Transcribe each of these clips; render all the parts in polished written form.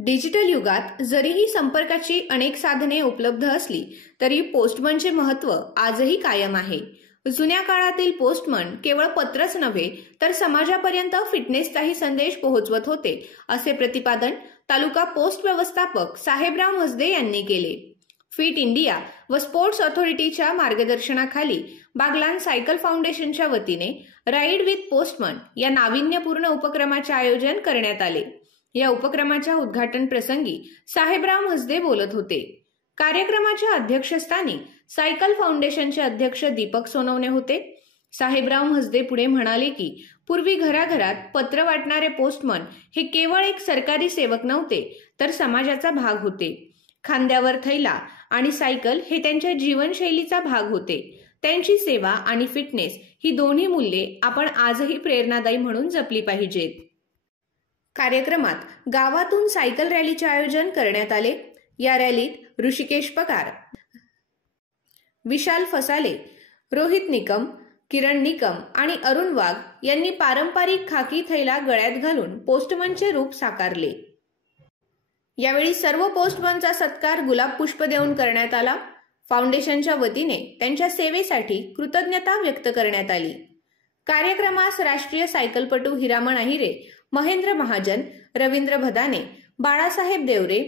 Digital युगात जरीही संपर्काची अनेक साधने उपलब्ध असली तरी पोस्टमनचे महत्त्व आजही कायम आहे। जुन्या काळातील पोस्टमन केवळ पत्रच नव्हे तर समाजापर्यंत फिटनेसचाही संदेश पोहोचवत होते, असे प्रतिपादन तालुका पोस्ट व्यवस्थापक साहेबराव म्हसदे यांनी केले। फिट इंडिया व स्पोर्ट्स ऑथॉरिटीच्या मार्गदर्शनाखाली बागलाण सायकल फाउंडेशनच्या वतीने राईड विथ पोस्टमन या नाविन्यपूर्ण उपक्रमाचे आयोजन करण्यात आले। या उपक्रमाच्या उद्घाटन प्रसंगी साहेबराव म्हसदे बोलत होते। कार्यक्रमाच्या अध्यक्षस्थानी सायकल फाउंडेशनचे अध्यक्ष दीपक सोनवणे होते। साहेबराव म्हसदे पुढे म्हणाले की पूर्वी घराघरात पत्र वाटणारे पोस्टमन हे केवळ एक सरकारी सेवक नव्हते तर समाजाचा भाग होते। खांद्यावर थैला आणि सायकल हे त्यांच्या जीवनशैलीचा भाग होते। त्यांची सेवा आणि फिटनेस ही दोन्ही मूल्ये आपण आजही प्रेरणादायी म्हणून जपली पाहिजेत। कार्यक्रमात गावातून सायकल रॅलीचे आयोजन करण्यात आले। या रॅलीत ऋषिकेश पगार, विशाल फसाले, रोहित निकम, किरण निकम आणि अरुण वाघ यांनी पारंपरिक खाकी थैला गळ्यात घालून पोस्टमनचे रूप साकारले। यावेळी सर्व पोस्टमनचा सत्कार गुलाब पुष्प देऊन करण्यात आला। फाउंडेशनच्या वतीने त्यांच्या सेवेसाठी कृतज्ञता व्यक्त करण्यात आली। कार्यक्रमास राष्ट्रीय सायकलपटू हिरामण अहिरे, महेंद्र महाजन, रवींद्र भदाने, बाळासाहेब देवरे,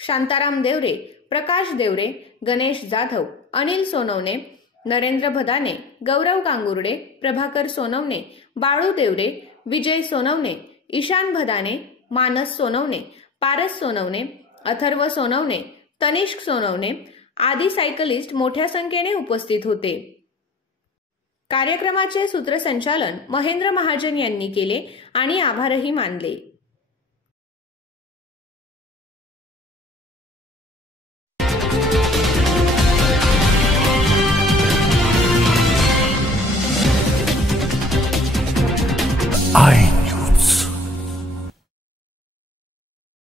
शांताराम देवरे, प्रकाश देवरे, गणेश जाधव, अनिल सोनवणे, नरेंद्र भदाने, गौरव गांगुर्डे, प्रभाकर सोनवणे, बाळू देवरे, विजय सोनवणे, ईशान भदाने, मानस सोनवणे, पारस सोनवणे, अथर्व सोनवणे, तनिष्क सोनवणे आदी सायकलिस्ट मोठ्या संख्येने उपस्थित होते। कार्यक्रमाचे सूत्रसंचालन महेंद्र महाजन यांनी केले आणि आभारही मानले।